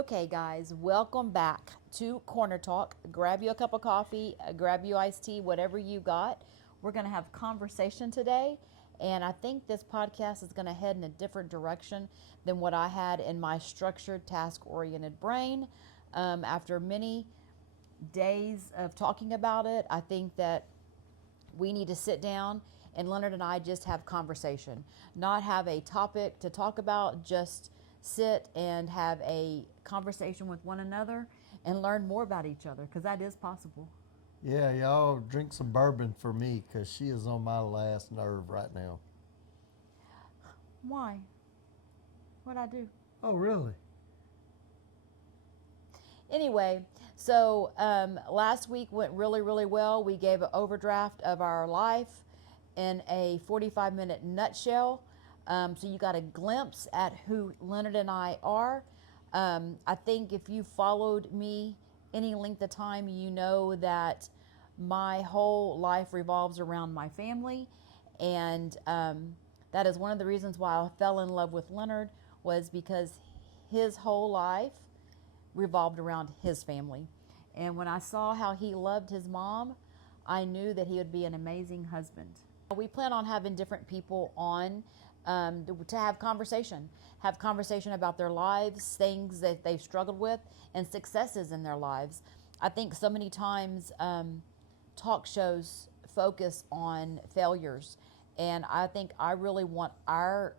Okay, guys, welcome back to Corner Talk. Grab you a cup of coffee, grab you iced tea, whatever you got. We're going to have conversation today, and I think this podcast is going to head in a different direction than what I had in my structured, task-oriented brain. After many days of talking about it, I think that we need to sit down and Leonard and I just have conversation, not have a topic to talk about, just sit and have a conversation with one another and learn more about each other, because that is possible. Yeah, y'all drink some bourbon for me because she is on my last nerve right now. Why? What'd I do? Oh, really? Anyway, so last week went really, really well. We gave an overdraft of our life in a 45-minute nutshell. So you got a glimpse at who Leonard and I are. I think if you followed me any length of time, you know that my whole life revolves around my family. And that is one of the reasons why I fell in love with Leonard, was because his whole life revolved around his family. And when I saw how he loved his mom, I knew that he would be an amazing husband. We plan on having different people on to have conversation about their lives, things that they've struggled with, and successes in their lives. I think so many times talk shows focus on failures, and I think I really want our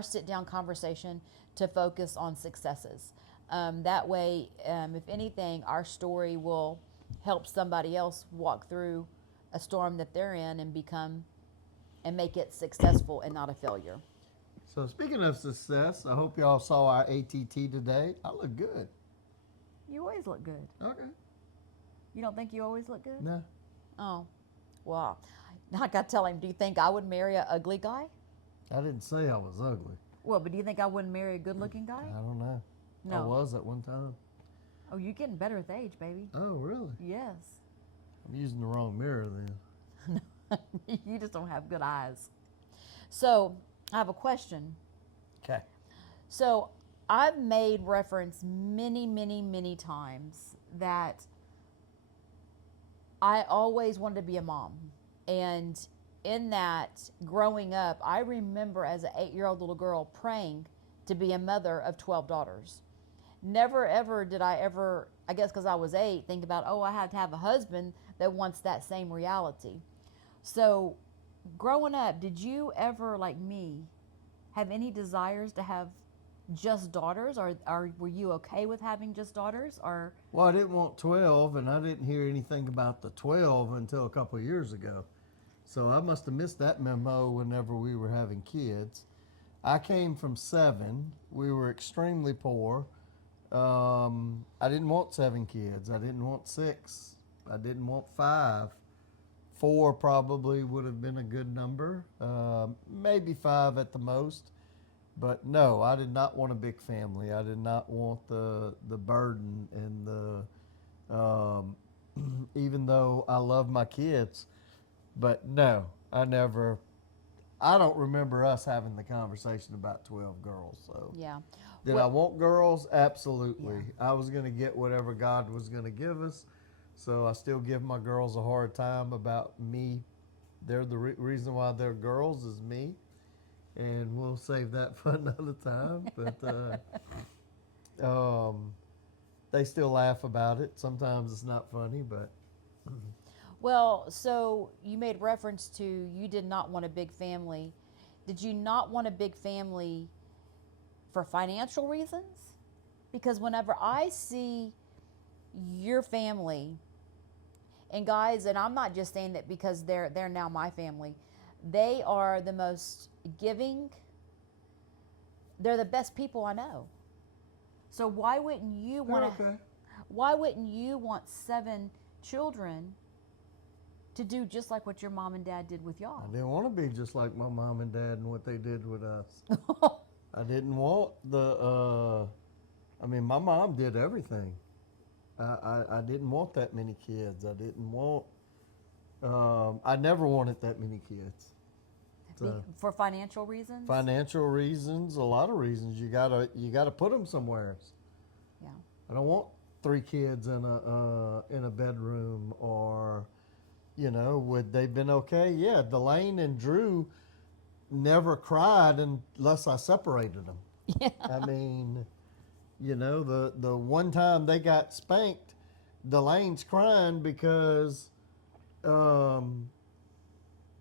sit down conversation to focus on successes. That way, if anything, our story will help somebody else walk through a storm that they're in and make it successful and not a failure. So, speaking of success, I hope y'all saw our ATT today. I look good. You always look good. Okay. You don't think you always look good? No. Oh, well, now I got to tell him, do you think I would marry an ugly guy? I didn't say I was ugly. Well, but do you think I wouldn't marry a good looking guy? I don't know. No. I was at one time. Oh, you're getting better with age, baby. Oh, really? Yes. I'm using the wrong mirror then. You just don't have good eyes. So, I have a question. Okay. So, I've made reference many, many, many times that I always wanted to be a mom. And in that, growing up, I remember as an 8-year-old little girl praying to be a mother of 12 daughters. Never ever did I ever, I guess because I was 8, think about, oh, I have to have a husband that wants that same reality. So, growing up, did you ever, like me, have any desires to have just daughters, or were you okay with having just daughters, or? Well, I didn't want 12, and I didn't hear anything about the 12 until a couple of years ago. So I must have missed that memo whenever we were having kids. I came from 7. We were extremely poor. I didn't want 7 kids. I didn't want 6. I didn't want 5. 4 probably would have been a good number. Maybe 5 at the most. But no, I did not want a big family. I did not want the burden and the even though I love my kids. But no, I don't remember us having the conversation about 12 girls. So Yeah. did Well, I want girls? Absolutely. Yeah. I was going to get whatever God was going to give us. So I still give my girls a hard time about me. They're the reason why they're girls is me. And we'll save that for another time. But they still laugh about it. Sometimes it's not funny, but Well, so you made reference to you did not want a big family. Did you not want a big family for financial reasons? Because whenever I see your family, and guys, and I'm not just saying that because they're now my family, they are the most giving. They're the best people I know. So why wouldn't you want to? okay. Why wouldn't you want 7 children to do just like what your mom and dad did with y'all? I didn't want to be just like my mom and dad and what they did with us. I didn't want my mom did everything. I didn't want that many kids. I didn't want, I never wanted that many kids. For financial reasons? Financial reasons, a lot of reasons. You gotta put them somewhere. Yeah. I don't want 3 kids in a bedroom, or, would they've been okay? Yeah, Delane and Drew never cried unless I separated them. Yeah. I mean, the one time they got spanked, Delane's crying because I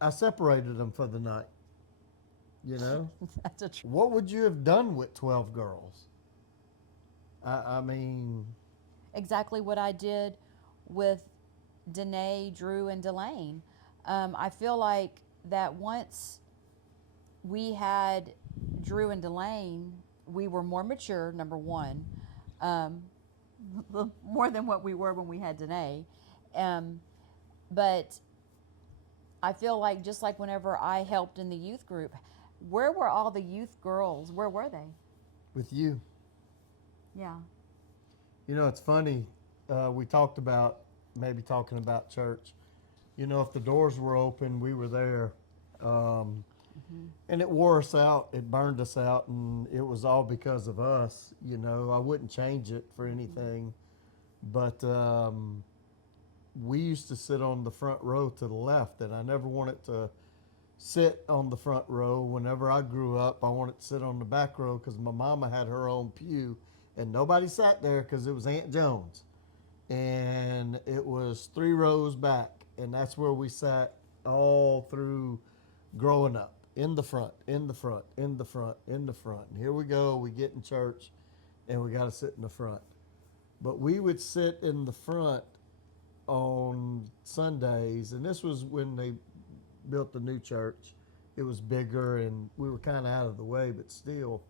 separated them for the night. That's a true. What would you have done with 12 girls? I mean, Exactly what I did with Danae, Drew, and Delane. I feel like that once we had Drew and Delane, we were more mature, number one, um, more than what we were when we had Danae. But I feel like just like whenever I helped in the youth group, where were all the youth girls? Where were they? with you. Yeah. It's funny. We talked about maybe talking about church. If the doors were open, we were there. And it wore us out. It burned us out. And it was all because of us. I wouldn't change it for anything. But we used to sit on the front row to the left. And I never wanted to sit on the front row. Whenever I grew up, I wanted to sit on the back row because my mama had her own pew. And nobody sat there because it was Aunt Jones. And it was 3 rows back. And that's where we sat all through growing up. In the front, in the front, in the front, in the front. And here we go, we get in church, and we got to sit in the front. But we would sit in the front on Sundays, and this was when they built the new church. It was bigger, and we were kind of out of the way, but still.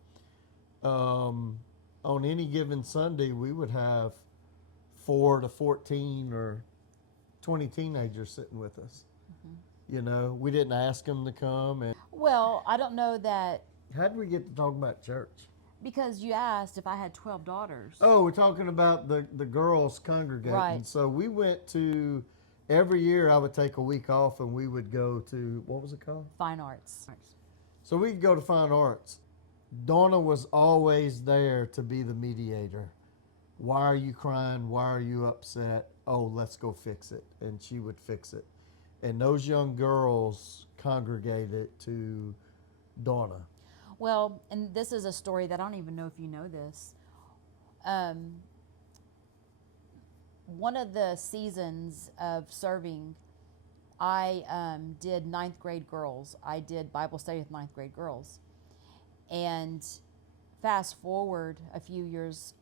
On any given Sunday, we would have 4 to 14 or 20 teenagers sitting with us. We didn't ask them to come. And Well, I don't know that how did we get to talk about church? because you asked if I had 12 daughters. Oh, we're talking about the girls congregating. Right. So we went to, every year I would take a week off and we would go to, what was it called? Fine arts. So we'd go to fine arts. Dawna was always there to be the mediator. Why are you crying? Why are you upset? Oh, let's go fix it. And she would fix it. And those young girls congregated to Dawna. Well, and this is a story that I don't even know if you know this. One of the seasons of serving, I did 9th grade girls. I did Bible study with 9th grade girls. And fast forward a few years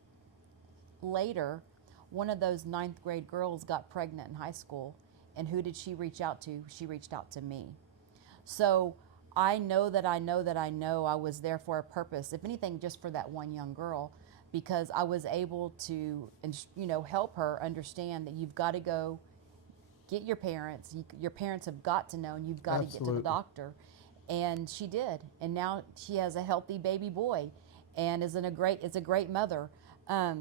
later, one of those 9th grade girls got pregnant in high school. And who did she reach out to? She reached out to me. So I know that I was there for a purpose, if anything, just for that one young girl, because I was able to, help her understand that you've got to go get your parents. Your parents have got to know, and you've got to get to the doctor. And she did. And now she has a healthy baby boy and is a great mother. I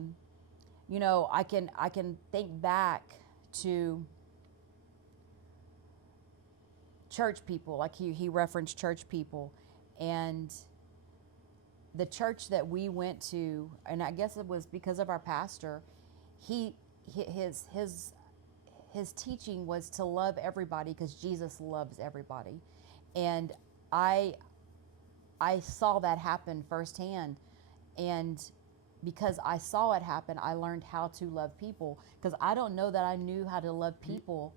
can think back to church people, like he referenced church people, and the church that we went to, and I guess it was because of our pastor, his teaching was to love everybody because Jesus loves everybody. And I saw that happen firsthand, and because I saw it happen, I learned how to love people, because I don't know that I knew how to love people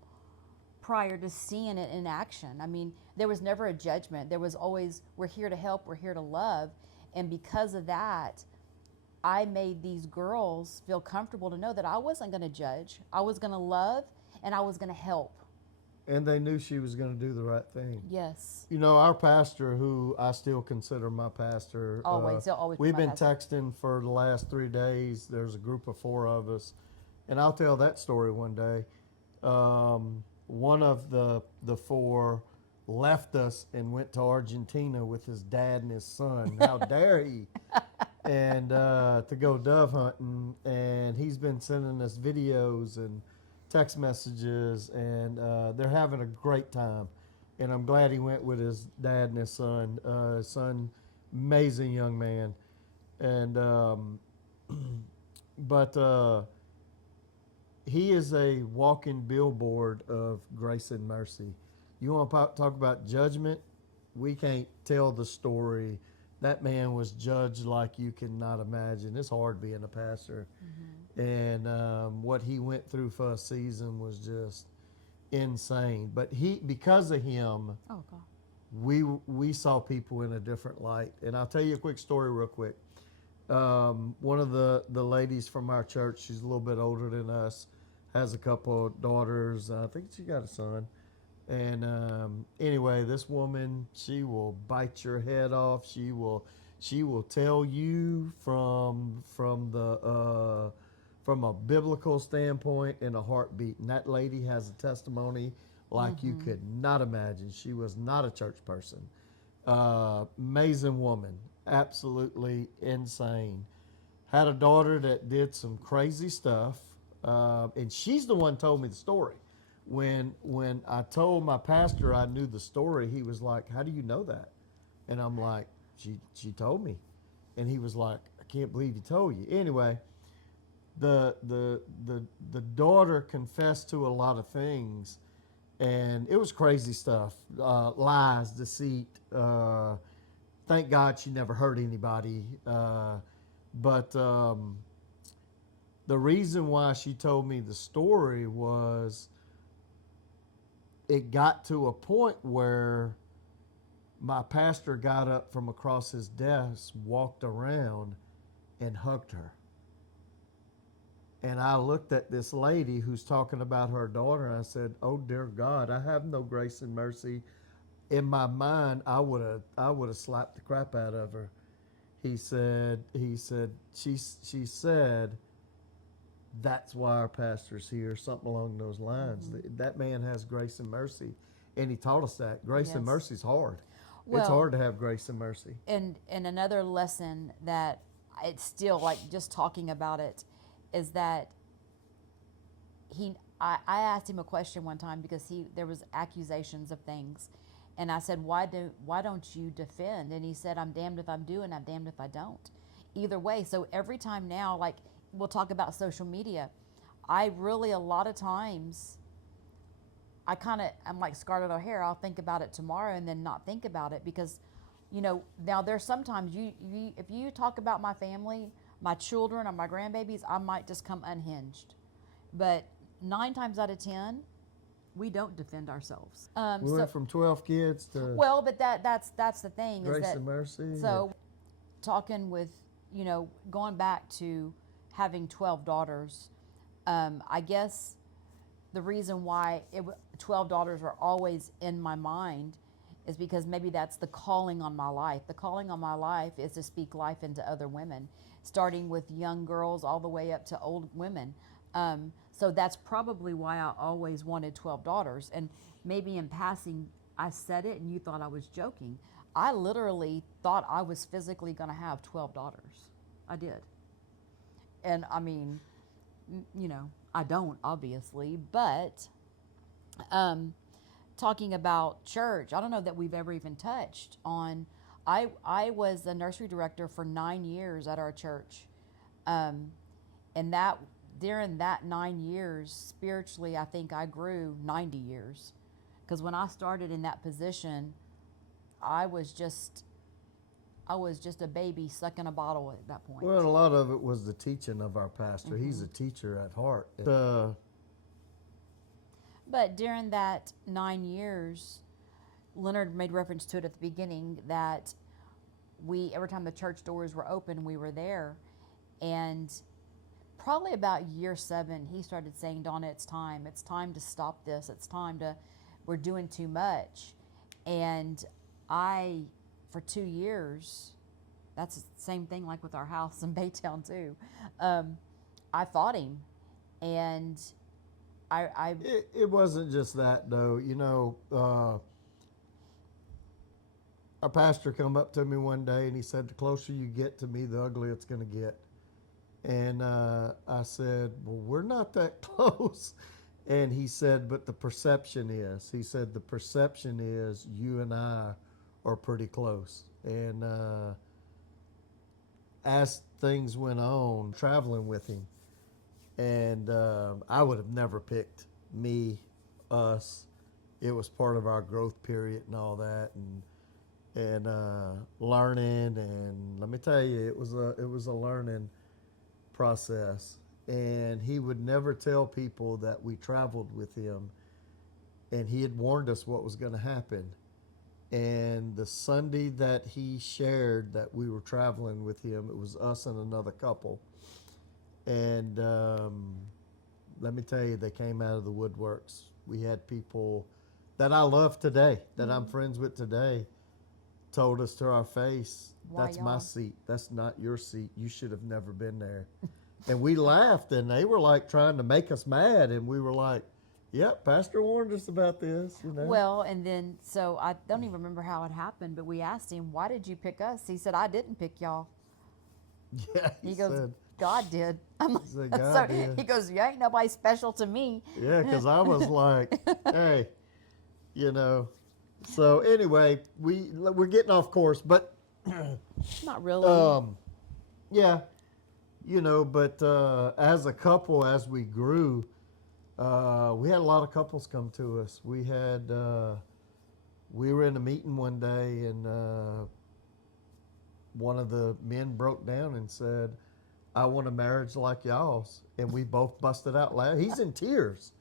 prior to seeing it in action. I mean, there was never a judgment. There was always, we're here to help, we're here to love. And because of that, I made these girls feel comfortable to know that I wasn't going to judge. I was going to love, and I was going to help. And they knew she was going to do the right thing. Yes. Our pastor, who I still consider my pastor. Always, he'll always be we've my been pastor. Texting for the last 3 days. There's a group of 4 of us. And I'll tell that story one day. One of the 4 left us and went to Argentina with his dad and his son. How dare he? And to go dove hunting. And he's been sending us videos and text messages, and they're having a great time. And I'm glad he went with his dad and his son. Amazing young man. And but he is a walking billboard of grace and mercy. You want to talk about judgment? We can't tell the story. That man was judged like you cannot imagine. It's hard being a pastor. And what he went through for a season was just insane. But because of him, Oh God. we saw people in a different light. And I'll tell you a quick story real quick. One of the ladies from our church, she's a little bit older than us, has a couple of daughters. I think she got a son. And anyway, this woman, she will bite your head off. She will tell you from a biblical standpoint in a heartbeat. And that lady has a testimony like you could not imagine. She was not a church person. Amazing woman, absolutely insane. Had a daughter that did some crazy stuff, and she's the one told me the story. When I told my pastor I knew the story, he was like, "How do you know that?" And I'm like, "She told me," and he was like, "I can't believe he told you." Anyway, the daughter confessed to a lot of things, and it was crazy stuff, lies, deceit. Thank God she never hurt anybody, but the reason why she told me the story was it got to a point where my pastor got up from across his desk, walked around, and hugged her. And I looked at this lady who's talking about her daughter, and I said, "Oh dear God, I have no grace and mercy." In my mind, I would have slapped the crap out of her. She said, "That's why our pastor's here," something along those lines. That man has grace and mercy, and he taught us that grace and mercy is hard. Well, it's hard to have grace and mercy. And another lesson that it's still like just talking about it is that I asked him a question one time because there was accusations of things, and I said, why don't you defend? And he said, "I'm damned if I do and I'm damned if I don't." Either way, so every time now, like we'll talk about social media, I really a lot of times I'm like Scarlett O'Hara. I'll think about it tomorrow and then not think about it because, now there's sometimes if you talk about my family, my children, or my grandbabies, I might just come unhinged. But 9 times out of 10, we don't defend ourselves. We went from 12 kids to but that's the thing. grace is that, and mercy. So, talking with, going back to having 12 daughters, I guess the reason why 12 daughters were always in my mind is because maybe that's the calling on my life. The calling on my life is to speak life into other women, starting with young girls all the way up to old women. So that's probably why I always wanted 12 daughters. And maybe in passing, I said it and you thought I was joking. I literally thought I was physically going to have 12 daughters. I did. And I mean, I don't, obviously, but talking about church, I don't know that we've ever even touched on. I was the nursery director for 9 years at our church, and that during that 9 years, spiritually, I think I grew 90 years, because when I started in that position, I was just a baby sucking a bottle at that point. Well, a lot of it was the teaching of our pastor. He's a teacher at heart. But during that 9 years, Leonard made reference to it at the beginning that every time the church doors were open, we were there. And probably about year 7, he started saying, "Dawna, it's time. It's time to stop this. We're doing too much." And for 2 years, that's the same thing like with our house in Baytown too. I fought him, and It wasn't just that though. Our pastor come up to me one day and he said, "The closer you get to me, the uglier it's going to get." And I said, "Well, we're not that close." And he said, "But the perception is." He said, "The perception is you and I are pretty close." And as things went on, traveling with him, And I would have never picked me, us. It was part of our growth period and all that, and learning. And let me tell you, it was a learning process. And he would never tell people that we traveled with him, and he had warned us what was going to happen. And the Sunday that he shared that we were traveling with him, it was us and another couple. And let me tell you, they came out of the woodworks. We had people that I love today, that I'm friends with today, told us to our face, that's my seat. That's not your seat. You should have never been there. And we laughed, and they were like trying to make us mad. And we were like, yep, Pastor warned us about this, you know. Well, and then, so I don't even remember how it happened, but we asked him, why did you pick us? He said, I didn't pick y'all. Yeah, he goes, said, God did. I'm like, said, God did. He goes, you ain't nobody special to me. Yeah, because I was like, hey, you know. So anyway, we're getting off course, but not really. Yeah, you know, but as a couple, as we grew, we had a lot of couples come to us. We were in a meeting one day, and one of the men broke down and said, I want a marriage like y'all's. And we both busted out laughing. He's in tears.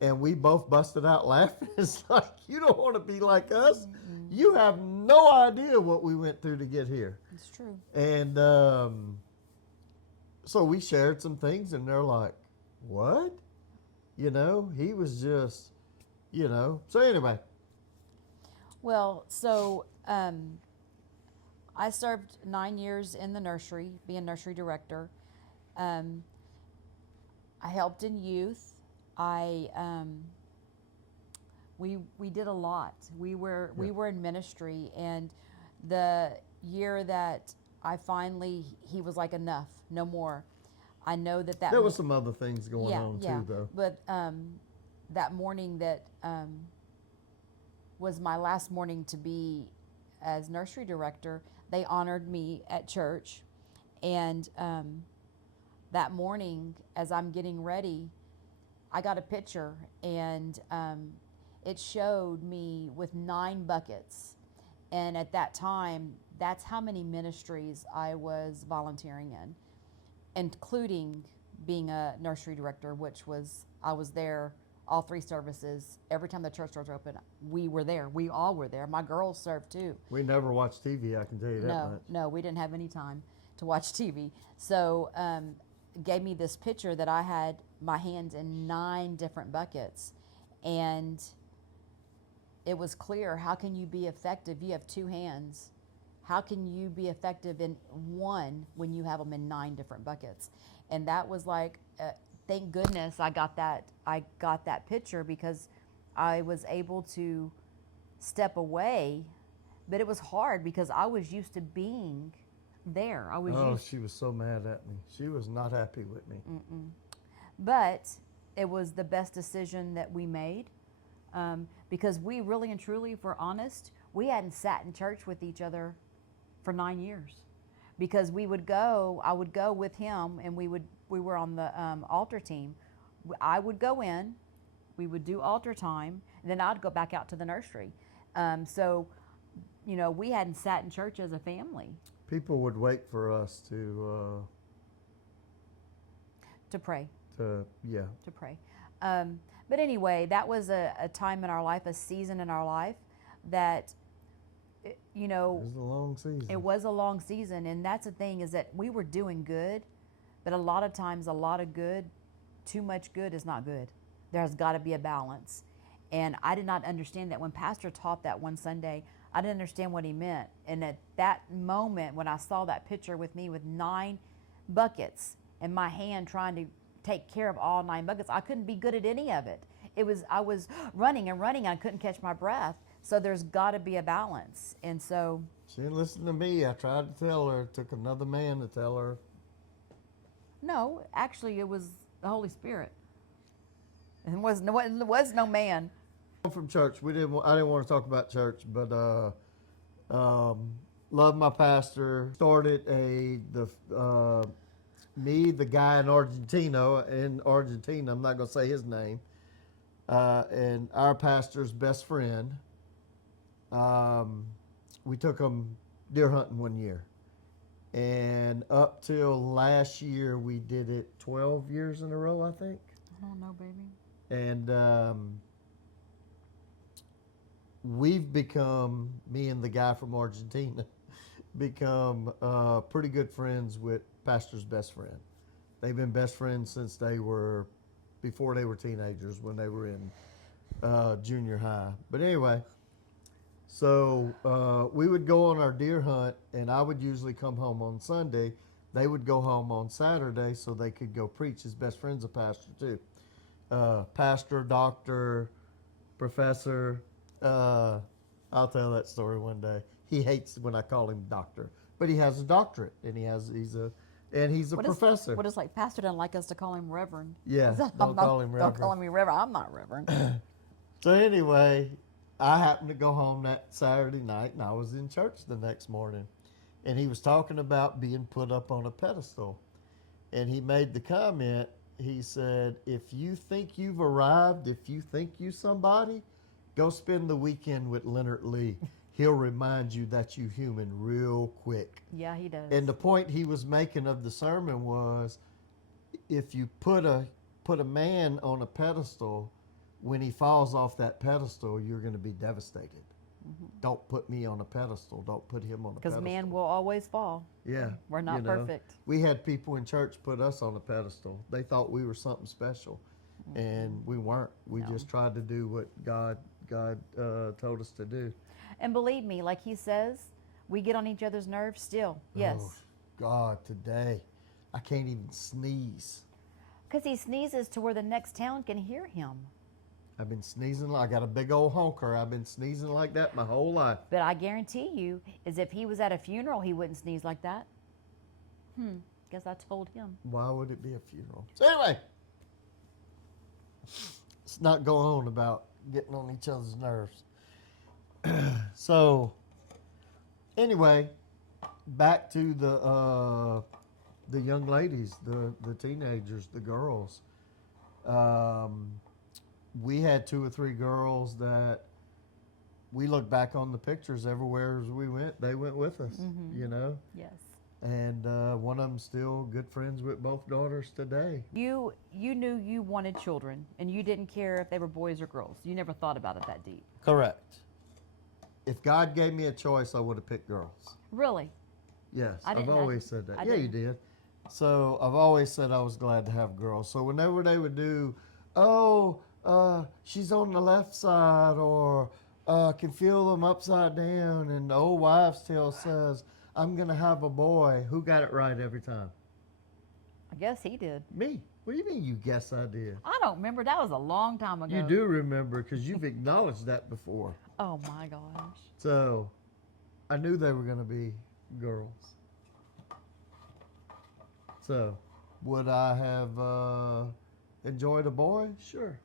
And we both busted out laughing. It's like, you don't want to be like us. Mm-hmm. You have no idea what we went through to get here. It's true. And so we shared some things, and they're like, what? You know, he was just, you know. So anyway. Well, so I served 9 years in the nursery, being nursery director. I helped in youth. We did a lot. We were in ministry, and the year that he was like, enough, no more. I know that there was some other things going on too, though. But that morning that was my last morning to be as nursery director, they honored me at church, and that morning, as I'm getting ready, I got a picture, and it showed me with 9 buckets. And at that time, that's how many ministries I was volunteering in, including being a nursery director, I was there all 3 services. Every time the church doors were open, we were there. We all were there. My girls served too. We never watched TV, I can tell you that much. No, we didn't have any time to watch TV. So gave me this picture that I had my hands in 9 different buckets, and it was clear, how can you be effective? You have 2 hands. How can you be effective in one when you have them in 9 different buckets? And that was like, thank goodness I got that picture, because I was able to step away, but it was hard because I was used to being there. She was so mad at me. She was not happy with me. Mm-mm. But it was the best decision that we made, because we really and truly, if we're honest, we hadn't sat in church with each other for 9 years, because I would go with him, and we were on the altar team. I would go in, we would do altar time, and then I'd go back out to the nursery. So, you know, we hadn't sat in church as a family. People would wait for us to pray. To pray. But anyway, that was a time in our life, a season in our life that, you know, it was a long season. It was a long season, and that's the thing, is that we were doing good, but a lot of times, a lot of good, too much good is not good. There's got to be a balance. And I did not understand that when Pastor taught that one Sunday. I didn't understand what he meant. And at that moment, when I saw that picture with me with 9 buckets and my hand trying to take care of all 9 buckets, I couldn't be good at any of it. I was running and running. I couldn't catch my breath. So there's got to be a balance. And so she didn't listen to me. I tried to tell her. It took another man to tell her. No, actually, it was the Holy Spirit. It was no man. From church, I didn't want to talk about church, but love my pastor. Started me, the guy in Argentina, I'm not going to say his name, and our pastor's best friend, we took him deer hunting one year. And up till last year, we did it 12 years in a row, I think. I don't know, baby. And we've become, me and the guy from Argentina, become pretty good friends with pastor's best friend. They've been best friends since before they were teenagers, when they were in junior high. But anyway, so we would go on our deer hunt, and I would usually come home on Sunday. They would go home on Saturday so they could go preach. His best friend's a pastor too. Pastor, doctor, professor. I'll tell that story one day. He hates when I call him doctor, but he has a doctorate, and he's a professor. What is like? Pastor doesn't like us to call him Reverend. Yeah, don't call him Reverend. Don't call me Reverend. I'm not Reverend. So anyway, I happened to go home that Saturday night, and I was in church the next morning, and he was talking about being put up on a pedestal, and he made the comment. He said, "If you think you've arrived, if you think you somebody, go spend the weekend with Leonard Lee. He'll remind you that you human real quick." Yeah, he does. And the point he was making of the sermon was, if you put a man on a pedestal, when he falls off that pedestal, you're going to be devastated. Mm-hmm. Don't put me on a pedestal. Don't put him on a pedestal. Because man will always fall. Yeah. We're not perfect. We had people in church put us on a pedestal. They thought we were something special, and we weren't. We just tried to do what God told us to do. And believe me, like he says, we get on each other's nerves still. Yes. Oh, God, today, I can't even sneeze. Because he sneezes to where the next town can hear him. I've been sneezing. I got a big old honker. I've been sneezing like that my whole life. But I guarantee you, is if he was at a funeral, he wouldn't sneeze like that. Guess I told him. Why would it be a funeral? So anyway, let's not go on about getting on each other's nerves. So anyway, back to the young ladies, the teenagers, the girls. We had 2 or 3 girls that we look back on the pictures everywhere as we went. They went with us, you know. Yes. And one of them still good friends with both daughters today. You knew you wanted children, and you didn't care if they were boys or girls. You never thought about it that deep. Correct. If God gave me a choice, I would have picked girls. Really? Yes, I've always said that. I Yeah, didn't. you did. So I've always said I was glad to have girls. So whenever they would do, she's on the left side, or can feel them upside down, and the old wives' tale says, I'm going to have a boy. Who got it right every time? I guess he did. Me. What do you mean you guess I did? I don't remember. That was a long time ago. You do remember, because you've acknowledged that before. Oh, my gosh. So I knew they were going to be girls. So would I have enjoyed a boy? Sure.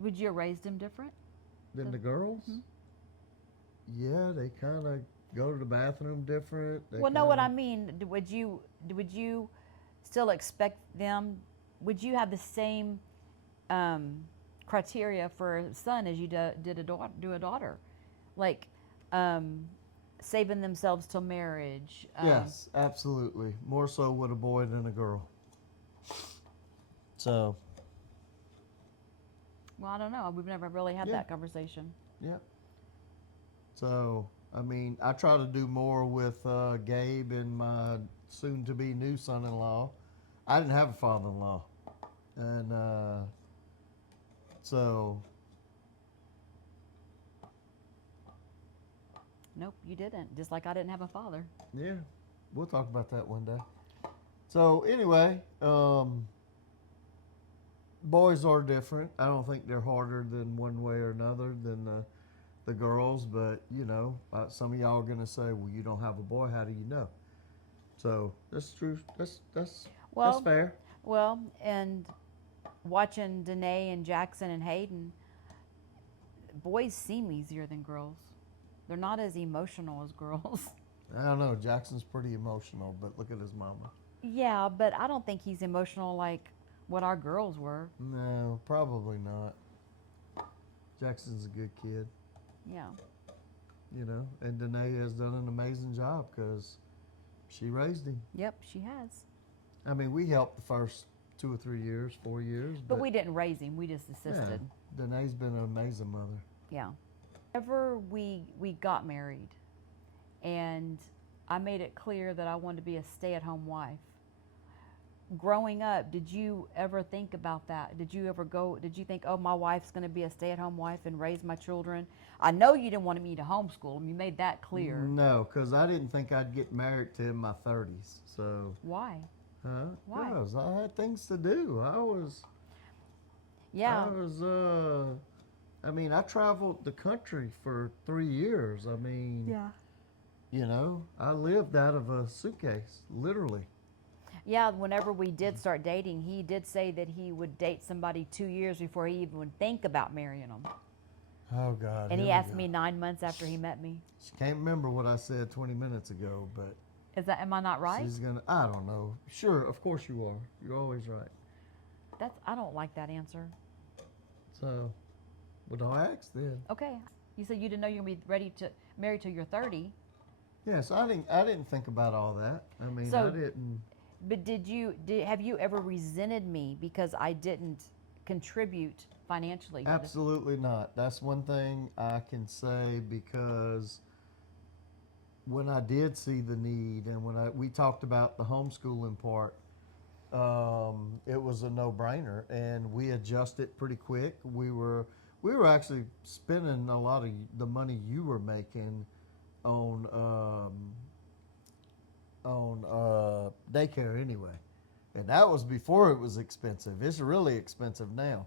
Would you have raised him different? Than the girls? Mm-hmm. Yeah, they kind of go to the bathroom different. Well, know what I mean. Would you still expect them? Would you have the same criteria for a son as you did a daughter? Like saving themselves till marriage? Yes, absolutely. More so with a boy than a girl. So. Well, I don't know. We've never really had that conversation. Yeah. So, I mean, I try to do more with Gabe and my soon-to-be new son-in-law. I didn't have a father-in-law. And so... Nope, you didn't. Just like I didn't have a father. Yeah. We'll talk about that one day. So, anyway, boys are different. I don't think they're harder than one way or another than the girls, but, you know, some of y'all are going to say, well, you don't have a boy. How do you know? So that's true. That's fair. Well, and watching Danae and Jackson and Hayden, boys seem easier than girls. They're not as emotional as girls. I don't know. Jackson's pretty emotional, but look at his mama. Yeah, but I don't think he's emotional like what our girls were. No, probably not. Jackson's a good kid, Yeah. and Danae has done an amazing job because she raised him. Yep, she has. I mean, we helped the first 2 or 3 years, 4 years, But we didn't raise him. We just yeah, assisted. Danae's been an amazing mother. Yeah. Whenever we got married, and I made it clear that I wanted to be a stay-at-home wife. Growing up, did you ever think about that? Did you think, oh, my wife's going to be a stay-at-home wife and raise my children? I know you didn't want me to homeschool them. You made that clear. No, because I didn't think I'd get married till in my 30s. So, Why? Why? Because I had things to do. Yeah. I mean, I traveled the country for 3 years. I mean, Yeah. I lived out of a suitcase, literally. Yeah, whenever we did start dating, he did say that he would date somebody 2 years before he even would think about marrying them. Oh, God. And here he we asked go. me 9 months after he met me. She can't remember what I said 20 minutes ago, but Am I not right? she's going to, I don't know. Sure, of course you are. You're always right. I don't like that answer. So, well, don't ask then. Okay. You said you didn't know you were going to be ready to marry till you're 30. Yes, I didn't think about all that. I mean, So- I didn't. But have you ever resented me because I didn't contribute financially to this? Absolutely not. That's one thing I can say because when I did see the need and when we talked about the homeschooling part, it was a no-brainer, and we adjusted pretty quick. We were actually spending a lot of the money you were making on daycare anyway, and that was before it was expensive. It's really expensive now.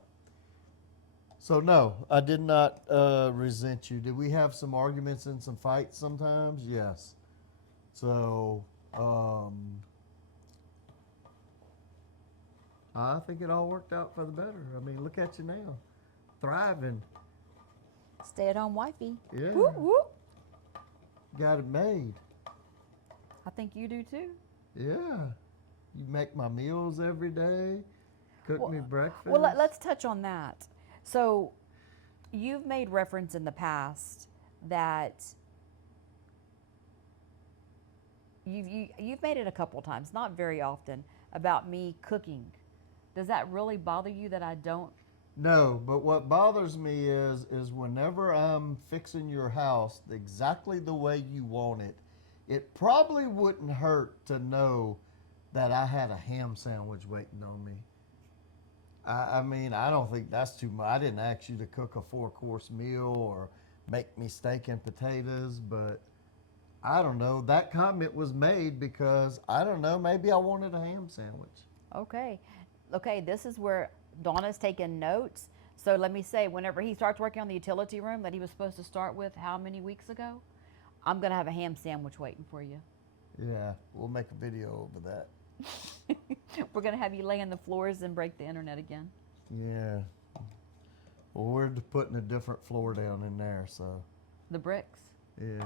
So no, I did not resent you. Did we have some arguments and some fights sometimes? Yes. So I think it all worked out for the better. I mean, look at you now, thriving. Stay-at-home wifey. Yeah. Whoop, whoop. Got it made. I think you do too. Yeah. You make my meals every day, cook me breakfast. Well, let's touch on that. So, you've made reference in the past that you've made it a couple times, not very often, about me cooking. Does that really bother you that I don't? No, but what bothers me is whenever I'm fixing your house exactly the way you want it, it probably wouldn't hurt to know that I had a ham sandwich waiting on me. I mean, I don't think that's too much. I didn't ask you to cook a 4-course meal or make me steak and potatoes, but I don't know. That comment was made because, I don't know, maybe I wanted a ham sandwich. Okay. Okay, this is where Dawna's taking notes. So let me say, whenever he starts working on the utility room that he was supposed to start with how many weeks ago, I'm going to have a ham sandwich waiting for you. Yeah, we'll make a video over that. We're going to have you lay on the floors and break the internet again. Yeah. Well, we're putting a different floor down in there, so. The bricks. Yeah.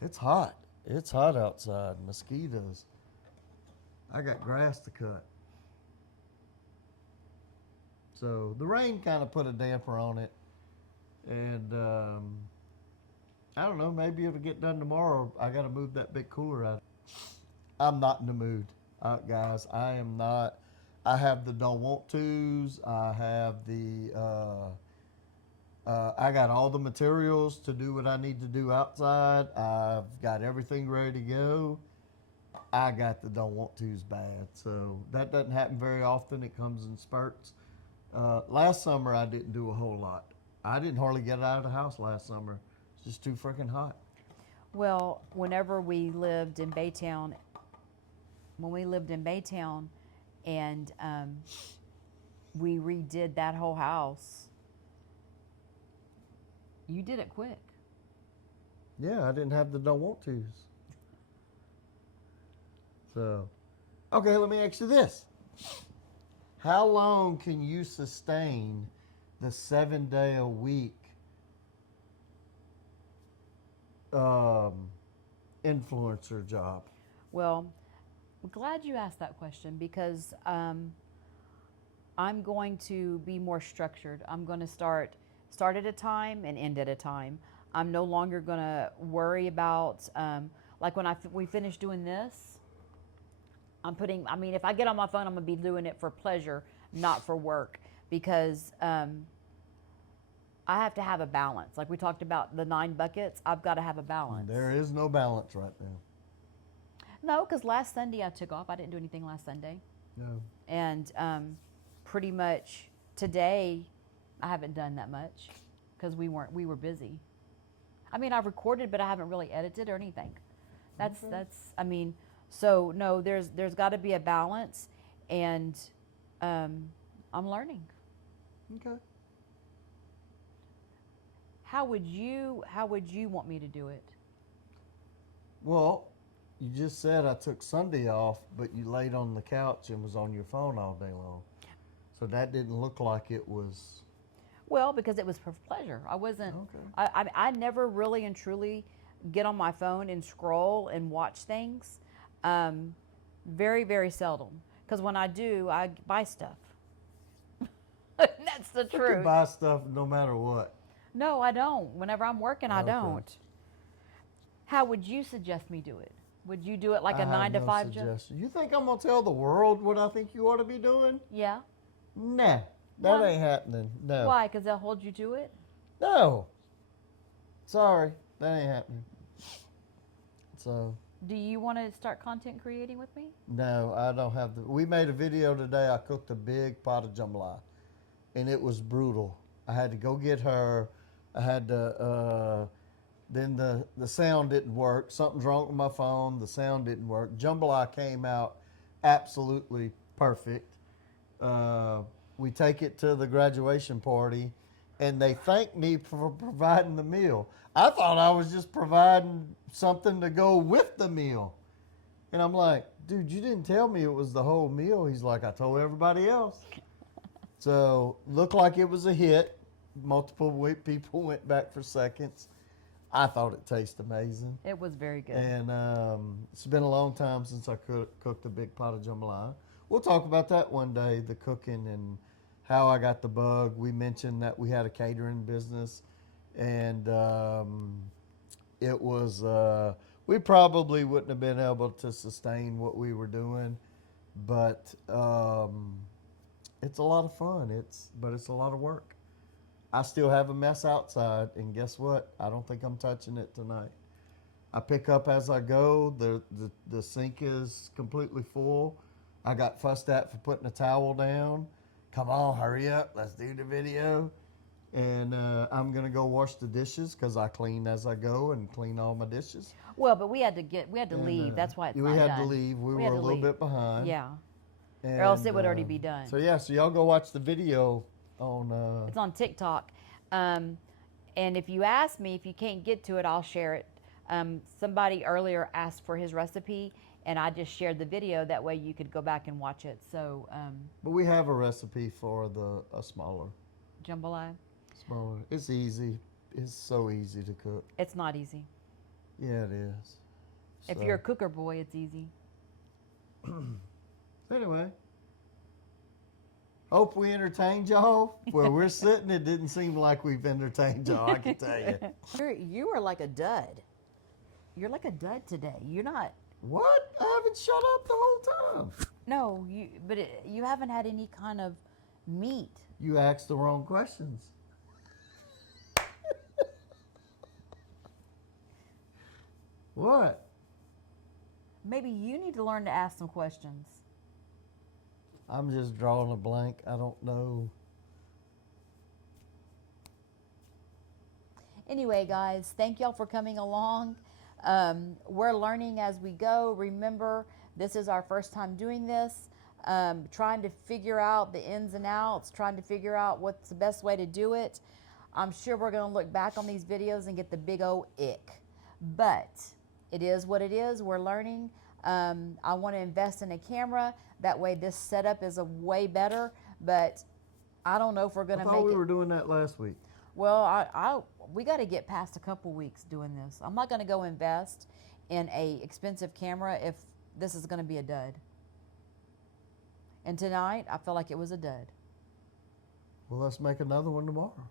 It's hot. It's hot outside. Mosquitoes. I got grass to cut. So the rain kind of put a damper on it. And I don't know, maybe it'll get done tomorrow. I got to move that big cooler out. I'm not in the mood, guys. I am not. I have the don't want tos. I have the. I got all the materials to do what I need to do outside. I've got everything ready to go. I got the don't want tos bad. So that doesn't happen very often. It comes in spurts. Last summer, I didn't do a whole lot. I didn't hardly get out of the house last summer. It's just too freaking hot. Well, whenever we lived in Baytown, and we redid that whole house, you did it quick. Yeah, I didn't have the don't want tos. So, okay, let me ask you this. How long can you sustain the 7-day-a-week influencer job? Well, I'm glad you asked that question because I'm going to be more structured. I'm going to start at a time and end at a time. I'm no longer going to worry about like when we finish doing this. I mean, if I get on my phone, I'm going to be doing it for pleasure, not for work, because I have to have a balance. Like we talked about the 9 buckets, I've got to have a balance. There is no balance right now. No, because last Sunday I took off. I didn't do anything last Sunday. No. And pretty much today I haven't done that much because we were busy. I mean, I've recorded, but I haven't really edited or anything. That's I mean, so no, there's got to be a balance, and I'm learning. Okay. How would you want me to do it? Well, you just said I took Sunday off, but you laid on the couch and was on your phone all day long. So that didn't look like it was. Well, because it was for pleasure. I wasn't. Okay. I never really and truly get on my phone and scroll and watch things. Very, very seldom. Because when I do, I buy stuff. That's the You can truth. buy stuff no matter what. No, I don't. Whenever I'm working, I Okay. don't. How would you suggest me do it? Would you do it like a I 9 to have 5 no job? suggestion. You think I'm gonna tell the world what I think you ought to be doing? Yeah. Nah, that Why? ain't happening. No. Why? Because they'll hold you to it? No. Sorry, that ain't happening. So. Do you want to start content creating with me? No, I don't have the. We made a video today. I cooked a big pot of jambalaya, and it was brutal. I had to go get her. I had to. Then the sound didn't work. Something's wrong with my phone. The sound didn't work. Jambalaya came out absolutely perfect. We take it to the graduation party, and they thank me for providing the meal. I thought I was just providing something to go with the meal. And I'm like, dude, you didn't tell me it was the whole meal. He's like, I told everybody else. So, looked like it was a hit. Multiple people went back for seconds. I thought it tasted amazing. It was very good. And it's been a long time since I cooked a big pot of jambalaya. We'll talk about that one day, the cooking and how I got the bug. We mentioned that we had a catering business, and it was, we probably wouldn't have been able to sustain what we were doing, but it's a lot of fun. But it's a lot of work. I still have a mess outside, and guess what? I don't think I'm touching it tonight. I pick up as I go. The sink is completely full. I got fussed at for putting a towel down. Come on, hurry up. Let's do the video. And I'm going to go wash the dishes because I clean as I go and clean all my dishes. Well, but we had to leave. That's why it's not done. We had to leave. We were a little bit behind. Yeah. And, Or else it would already be done. So y'all go watch the video on. It's on TikTok. And if you ask me, if you can't get to it, I'll share it. Somebody earlier asked for his recipe, and I just shared the video. That way you could go back and watch it. So. But we have a recipe for a smaller. Jambalaya. Smaller. It's easy. It's so easy to cook. It's not easy. Yeah, it is. If you're a cooker boy, it's easy. Anyway. Hope we entertained y'all. Where we're sitting, it didn't seem like we've entertained y'all, I can tell you. You are like a dud. You're like a dud today. You're not. What? I haven't shut up the whole time. No, you haven't had any kind of meat. You asked the wrong questions. What? Maybe you need to learn to ask some questions. I'm just drawing a blank. I don't know. Anyway, guys, thank y'all for coming along. We're learning as we go. Remember, this is our first time doing this. Trying to figure out the ins and outs, trying to figure out what's the best way to do it. I'm sure we're going to look back on these videos and get the big old ick. But it is what it is. We're learning. I want to invest in a camera. That way this setup is a way better. But I don't know if we're going to make it. I thought we were doing that last week. Well, we got to get past a couple weeks doing this. I'm not going to go invest in a expensive camera if this is going to be a dud. And tonight, I feel like it was a dud. Well, let's make another one tomorrow.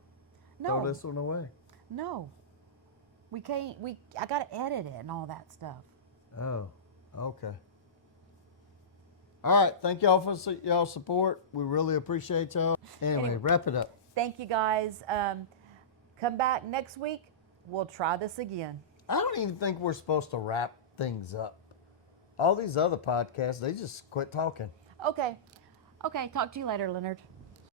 No, Throw this one away. no. We can't, I got to edit it and all that stuff. Oh, okay. All right. Thank y'all for y'all's support. We really appreciate y'all. Anyway, wrap it up. Thank you guys. Come back next week. We'll try this again. I don't even think we're supposed to wrap things up. All these other podcasts, they just quit talking. Okay. Okay. Talk to you later, Leonard.